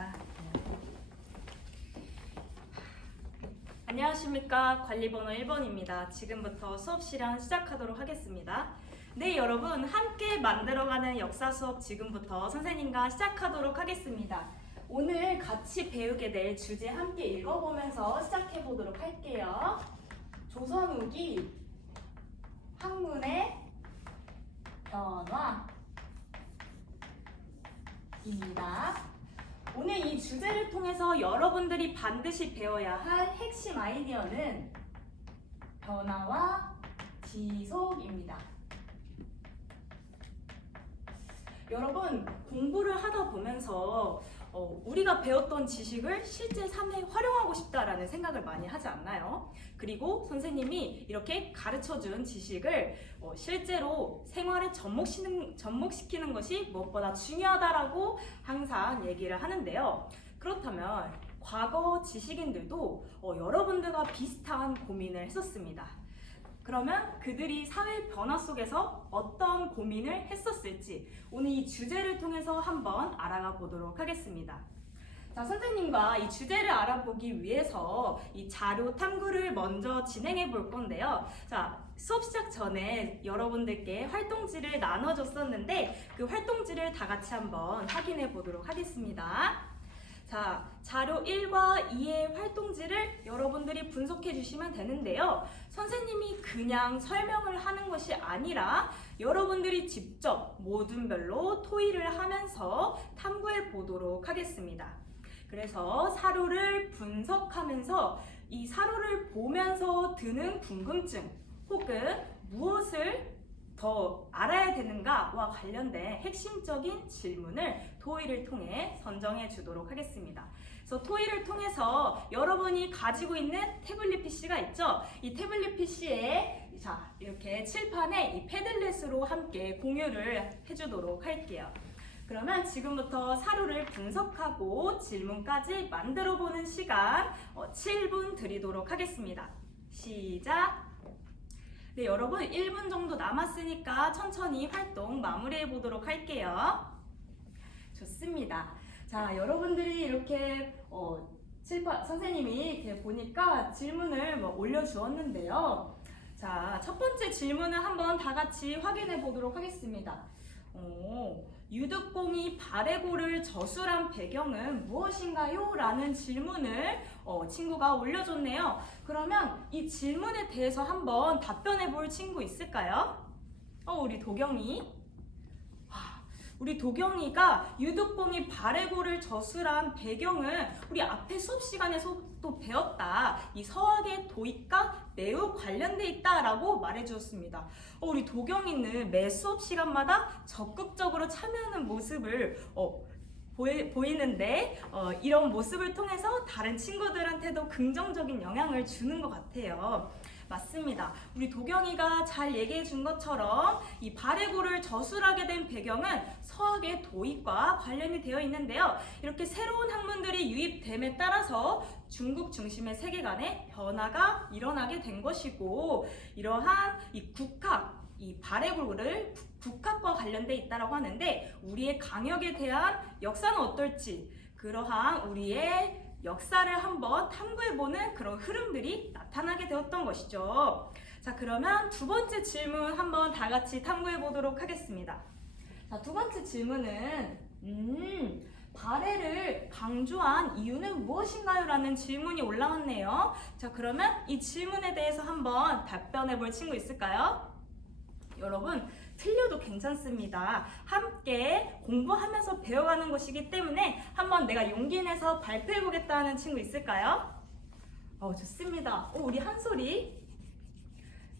자, 안녕하십니까. 관리번호 1번입니다. 지금부터 수업 시간 시작하도록 하겠습니다. 네, 여러분 함께 만들어가는 역사 수업 지금부터 선생님과 시작하도록 하겠습니다. 오늘 같이 배우게 될 주제 함께 읽어보면서 시작해 보도록 할게요. 조선 후기 학문의 변화입니다. 오늘 이 주제를 통해서 여러분들이 반드시 배워야 할 핵심 아이디어는 변화와 지속입니다. 여러분, 공부를 하다 보면서 우리가 배웠던 지식을 실제 삶에 활용하고 싶다라는 생각을 많이 하지 않나요? 그리고 선생님이 이렇게 가르쳐준 지식을 실제로 생활에 접목시키는 것이 무엇보다 중요하다라고 항상 얘기를 하는데요. 그렇다면 과거 지식인들도 여러분들과 비슷한 고민을 했었습니다. 그러면 그들이 사회 변화 속에서 어떤 고민을 했었을지 오늘 이 주제를 통해서 한번 알아가 보도록 하겠습니다. 자, 선생님과 이 주제를 알아보기 위해서 이 자료 탐구를 먼저 진행해 볼 건데요. 자, 수업 시작 전에 여러분들께 활동지를 나눠줬었는데 그 활동지를 다 같이 한번 확인해 보도록 하겠습니다. 자, 자료 1과 2의 활동지를 여러분들이 분석해 주시면 되는데요. 선생님이 그냥 설명을 하는 것이 아니라 여러분들이 직접 모둠별로 토의를 하면서 탐구해 보도록 하겠습니다. 그래서 사료를 분석하면서 이 사료를 보면서 드는 궁금증 혹은 무엇을 더 알아야 되는가와 관련된 핵심적인 질문을 토의를 통해 선정해 주도록 하겠습니다. 그래서 토의를 통해서 여러분이 가지고 있는 태블릿 PC가 있죠? 이 태블릿 PC에 자, 이렇게 칠판에 이 패들렛으로 함께 공유를 해주도록 할게요. 그러면 지금부터 사료를 분석하고 질문까지 만들어보는 시간 7분 드리도록 하겠습니다. 시작! 네, 여러분 1분 정도 남았으니까 천천히 활동 마무리해 보도록 할게요. 좋습니다. 자, 여러분들이 이렇게 선생님이 이렇게 보니까 질문을 올려주었는데요. 자, 첫 번째 질문을 한번 다 같이 확인해 보도록 하겠습니다. 유득공이 발해고를 저술한 배경은 무엇인가요? 라는 질문을 친구가 올려줬네요. 그러면 이 질문에 대해서 한번 답변해 볼 친구 있을까요? 우리 도경이가 유득공이 발해고를 저술한 배경은 우리 앞에 수업 시간에서 또 배웠다. 이 서학의 도입과 매우 관련돼 있다라고 말해주었습니다. 우리 도경이는 매 수업 시간마다 적극적으로 참여하는 모습을 보이는데 이런 모습을 통해서 다른 친구들한테도 긍정적인 영향을 주는 것 같아요. 맞습니다. 우리 도경이가 잘 얘기해 준 것처럼 이 발해고를 저술하게 된 배경은 서학의 도입과 관련이 되어 있는데요. 이렇게 새로운 학문들이 유입됨에 따라서 중국 중심의 세계관에 변화가 일어나게 된 것이고 이러한 이 국학, 이 발해고를 국학과 관련돼 있다고 하는데 우리의 강역에 대한 역사는 어떨지 그러한 우리의 역사를 한번 탐구해보는 그런 흐름들이 나타나게 되었던 것이죠. 자, 그러면 두 번째 질문 한번 다 같이 탐구해보도록 하겠습니다. 자, 두 번째 질문은 발해를 강조한 이유는 무엇인가요? 라는 질문이 올라왔네요. 자, 그러면 이 질문에 대해서 한번 답변해볼 친구 있을까요? 여러분, 틀려도 괜찮습니다. 함께 공부하면서 배워가는 것이기 때문에 한번 내가 용기 내서 발표해보겠다는 친구 있을까요? 좋습니다. 우리 한솔이.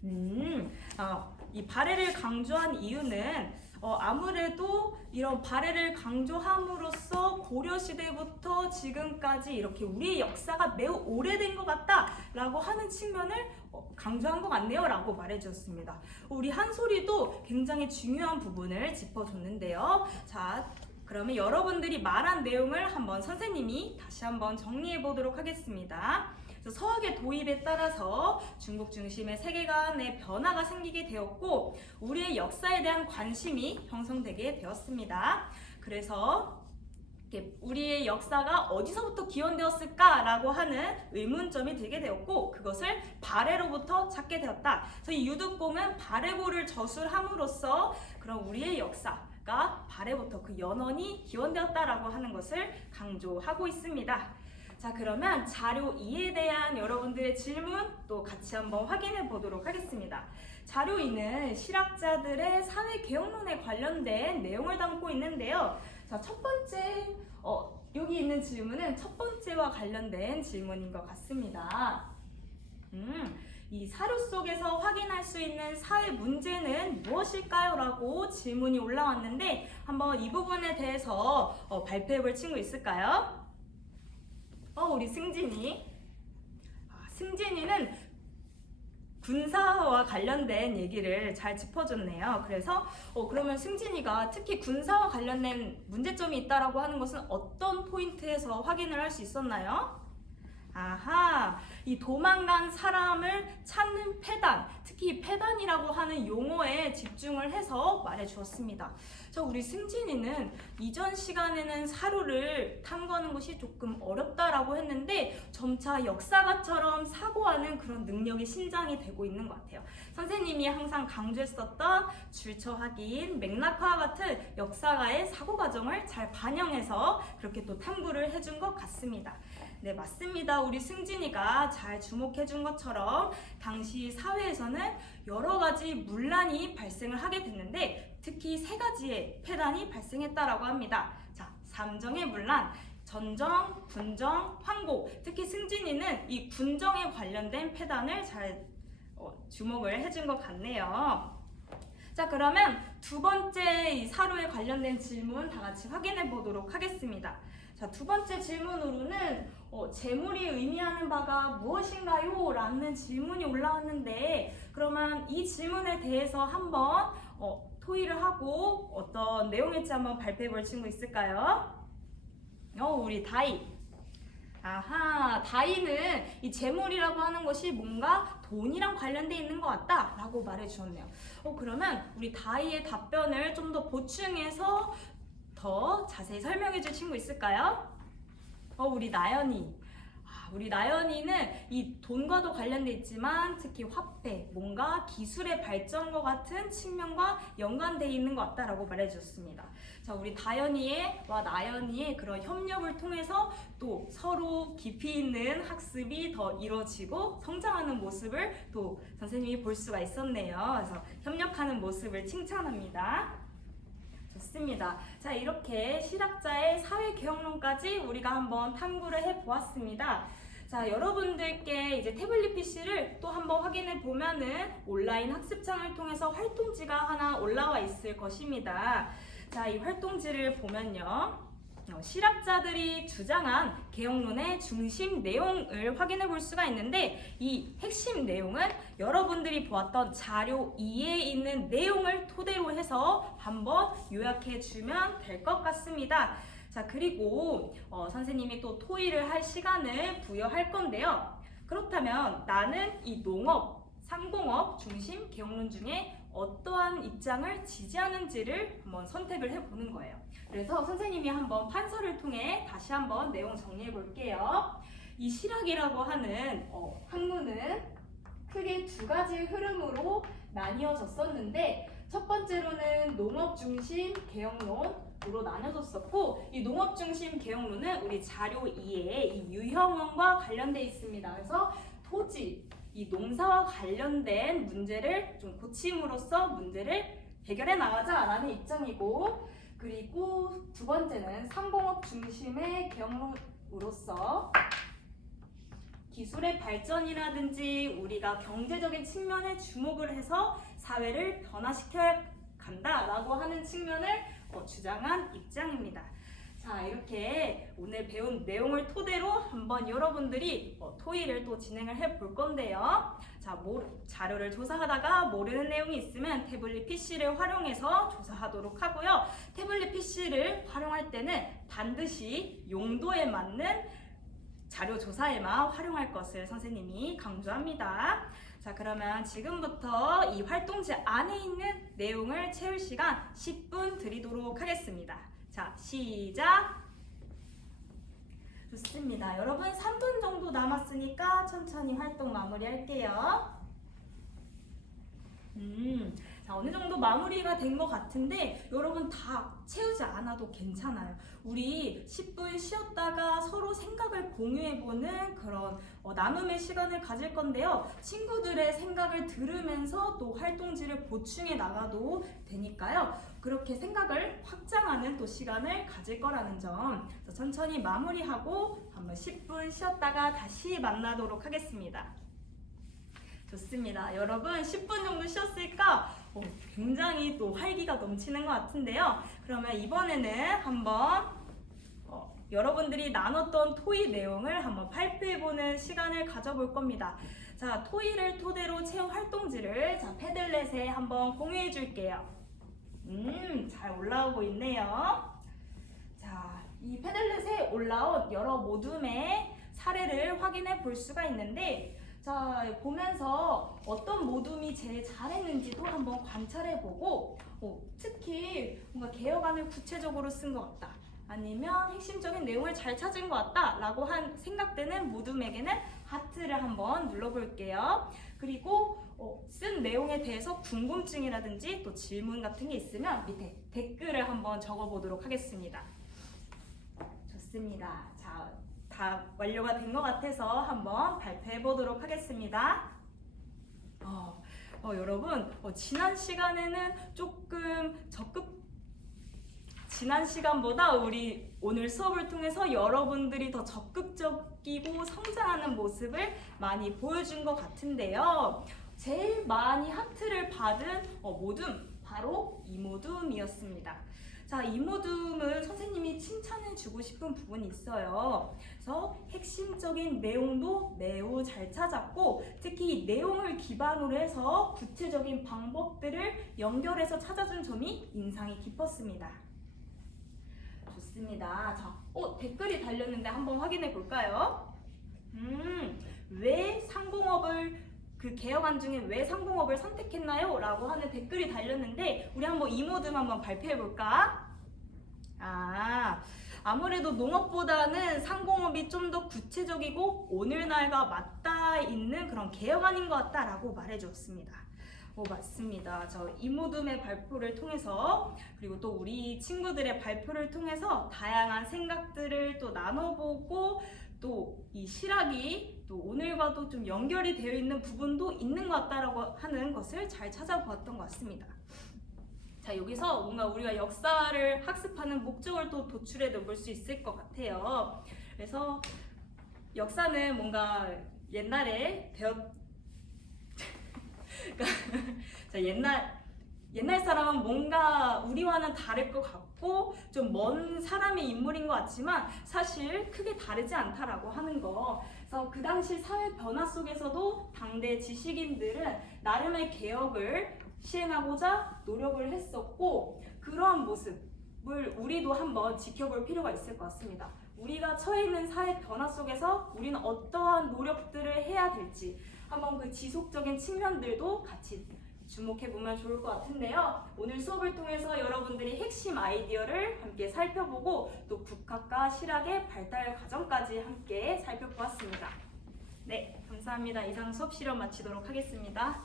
이 발해를 강조한 이유는 아무래도 이런 발해를 강조함으로써 고려시대부터 지금까지 이렇게 우리의 역사가 매우 오래된 것 같다라고 하는 측면을 강조한 것 같네요 라고 말해주었습니다. 우리 한솔이도 굉장히 중요한 부분을 짚어줬는데요. 자, 그러면 여러분들이 말한 내용을 한번 선생님이 다시 한번 정리해 보도록 하겠습니다. 서학의 도입에 따라서 중국 중심의 세계관의 변화가 생기게 되었고 우리의 역사에 대한 관심이 형성되게 되었습니다. 그래서 우리의 역사가 어디서부터 기원되었을까라고 하는 의문점이 들게 되었고 그것을 발해로부터 찾게 되었다. 그래서 이 유득공은 발해고를 저술함으로써 그런 우리의 역사가 발해부터 그 연원이 기원되었다라고 하는 것을 강조하고 있습니다. 자, 그러면 자료 2에 대한 여러분들의 질문 또 같이 한번 확인해 보도록 하겠습니다. 자료 2는 실학자들의 사회개혁론에 관련된 내용을 담고 있는데요. 자, 첫 번째, 여기 있는 질문은 첫 번째와 관련된 질문인 것 같습니다. 이 사료 속에서 확인할 수 있는 사회 문제는 무엇일까요? 라고 질문이 올라왔는데 한번 이 부분에 대해서 발표해 볼 친구 있을까요? 우리 승진이. 승진이는 군사와 관련된 얘기를 잘 짚어줬네요. 그래서 그러면 승진이가 특히 군사와 관련된 문제점이 있다라고 하는 것은 어떤 포인트에서 확인을 할 수 있었나요? 아하, 이 도망간 사람을 찾는 패단, 특히 패단이라고 하는 용어에 집중을 해서 말해 주었습니다. 자, 우리 승진이는 이전 시간에는 사료를 탐구하는 것이 조금 어렵다라고 했는데 점차 역사가처럼 사고하는 그런 능력이 신장이 되고 있는 것 같아요. 선생님이 항상 강조했었던 출처 확인, 맥락화와 같은 역사가의 사고 과정을 잘 반영해서 그렇게 또 탐구를 해준 것 같습니다. 네, 맞습니다. 우리 승진이가 잘 주목해준 것처럼 당시 사회에서는 여러 가지 문란이 발생을 하게 됐는데 특히 세 가지의 폐단이 발생했다라고 합니다. 자, 삼정의 문란, 전정, 군정, 황고. 특히 승진이는 이 군정에 관련된 폐단을 잘 주목을 해준 것 같네요. 자, 그러면 두 번째 이 사료에 관련된 질문 다 같이 확인해 보도록 하겠습니다. 자, 두 번째 질문으로는 재물이 의미하는 바가 무엇인가요? 라는 질문이 올라왔는데 그러면 이 질문에 대해서 한번 토의를 하고 어떤 내용일지 한번 발표해 볼 친구 있을까요? 우리 다이. 아하, 다이는 이 재물이라고 하는 것이 뭔가 돈이랑 관련돼 있는 것 같다 라고 말해 주었네요. 그러면 우리 다이의 답변을 좀 더 보충해서 더 자세히 설명해 줄 친구 있을까요? 우리 나연이. 우리 나연이는 이 돈과도 관련돼 있지만 특히 화폐, 뭔가 기술의 발전과 같은 측면과 연관되어 있는 것 같다라고 말해주셨습니다. 자, 우리 다연이와 나연이의 그런 협력을 통해서 또 서로 깊이 있는 학습이 더 이루어지고 성장하는 모습을 또 선생님이 볼 수가 있었네요. 그래서 협력하는 모습을 칭찬합니다. 좋습니다. 자, 이렇게 실학자의 사회개혁론까지 우리가 한번 탐구를 해보았습니다. 자, 여러분들께 이제 태블릿 PC를 또 한번 확인해 보면은 온라인 학습창을 통해서 활동지가 하나 올라와 있을 것입니다. 자, 이 활동지를 보면요. 실학자들이 주장한 개혁론의 중심 내용을 확인해 볼 수가 있는데 이 핵심 내용은 여러분들이 보았던 자료 2에 있는 내용을 토대로 해서 한번 요약해 주면 될 것 같습니다. 자, 그리고 선생님이 또 토의를 할 시간을 부여할 건데요. 그렇다면 나는 이 농업, 상공업 중심 개혁론 중에 어떠한 입장을 지지하는지를 한번 선택을 해보는 거예요. 그래서 선생님이 한번 판서를 통해 다시 한번 내용 정리해 볼게요. 이 실학이라고 하는 학문은 크게 두 가지 흐름으로 나뉘어졌었는데 첫 번째로는 농업 중심 개혁론으로 나뉘어졌었고 이 농업 중심 개혁론은 우리 자료 2에 이 유형론과 관련되어 있습니다. 그래서 토지, 이 농사와 관련된 문제를 좀 고침으로써 문제를 해결해 나가자라는 입장이고 그리고 두 번째는 상공업 중심의 개혁론으로서 기술의 발전이라든지 우리가 경제적인 측면에 주목을 해서 사회를 변화시켜야 간다라고 하는 측면을 주장한 입장입니다. 자, 이렇게 오늘 배운 내용을 토대로 한번 여러분들이 토의를 또 진행을 해 볼 건데요. 자, 자료를 조사하다가 모르는 내용이 있으면 태블릿 PC를 활용해서 조사하도록 하고요. 태블릿 PC를 활용할 때는 반드시 용도에 맞는 자료 조사에만 활용할 것을 선생님이 강조합니다. 자, 그러면 지금부터 이 활동지 안에 있는 내용을 채울 시간 10분 드리도록 하겠습니다. 자, 시작! 좋습니다. 여러분 3분 정도 남았으니까 천천히 활동 마무리할게요. 자, 어느 정도 마무리가 된 것 같은데 여러분 다 채우지 않아도 괜찮아요. 우리 10분 쉬었다가 서로 생각을 공유해보는 그런 나눔의 시간을 가질 건데요. 친구들의 생각을 들으면서 또 활동지를 보충해 나가도 되니까요. 그렇게 생각을 확장하는 또 시간을 가질 거라는 점. 천천히 마무리하고 한번 10분 쉬었다가 다시 만나도록 하겠습니다. 좋습니다. 여러분 10분 정도 쉬었으니까 굉장히 또 활기가 넘치는 것 같은데요. 그러면 이번에는 한번 여러분들이 나눴던 토의 내용을 한번 발표해보는 시간을 가져볼 겁니다. 자, 토의를 토대로 체험 활동지를 패들렛에 한번 공유해 줄게요. 잘 올라오고 있네요. 자, 이 패들렛에 올라온 여러 모둠의 사례를 확인해 볼 수가 있는데, 자, 보면서 어떤 모둠이 제일 잘했는지도 한번 관찰해보고 특히 뭔가 개혁안을 구체적으로 쓴 것 같다, 아니면 핵심적인 내용을 잘 찾은 것 같다 라고 생각되는 모둠에게는 하트를 한번 눌러볼게요. 그리고 쓴 내용에 대해서 궁금증이라든지 또 질문 같은 게 있으면 밑에 댓글을 한번 적어보도록 하겠습니다. 좋습니다. 자, 다 완료가 된 것 같아서 한번 발표해 보도록 하겠습니다. 여러분 지난 시간에는 조금 지난 시간보다 우리 오늘 수업을 통해서 여러분들이 더 적극적이고 성장하는 모습을 많이 보여준 것 같은데요. 제일 많이 하트를 받은 모둠, 바로 이 모둠이었습니다. 자, 이 모둠은 선생님이 칭찬해주고 싶은 부분이 있어요. 그래서 핵심적인 내용도 매우 잘 찾았고, 특히 이 내용을 기반으로 해서 구체적인 방법들을 연결해서 찾아준 점이 인상이 깊었습니다. 좋습니다. 자, 댓글이 달렸는데 한번 확인해 볼까요? 왜 상공업을 개혁안 중에 왜 상공업을 선택했나요? 라고 하는 댓글이 달렸는데 우리 한번 이 모둠 한번 발표해 볼까? 아무래도 농업보다는 상공업이 좀 더 구체적이고 오늘날과 맞닿아 있는 그런 개혁안인 것 같다라고 말해주었습니다. 맞습니다. 저 이모둠의 발표를 통해서, 그리고 또 우리 친구들의 발표를 통해서 다양한 생각들을 또 나눠보고, 또 이 실학이 또 오늘과도 좀 연결이 되어 있는 부분도 있는 것 같다라고 하는 것을 잘 찾아보았던 것 같습니다. 자, 여기서 뭔가 우리가 역사를 학습하는 목적을 또 도출해 볼 수 있을 것 같아요. 그래서 역사는 뭔가 옛날에 자, 옛날 사람은 뭔가 우리와는 다를 것 같고 좀 먼 사람의 인물인 것 같지만 사실 크게 다르지 않다라고 하는 거. 그래서 그 당시 사회 변화 속에서도 당대 지식인들은 나름의 개혁을 시행하고자 노력을 했었고, 그러한 모습을 우리도 한번 지켜볼 필요가 있을 것 같습니다. 우리가 처해 있는 사회 변화 속에서 우리는 어떠한 노력들을 해야 될지 한번 그 지속적인 측면들도 같이 주목해보면 좋을 것 같은데요. 오늘 수업을 통해서 여러분들이 핵심 아이디어를 함께 살펴보고 또 국학과 실학의 발달 과정까지 함께 살펴보았습니다. 네, 감사합니다. 이상 수업 실험 마치도록 하겠습니다.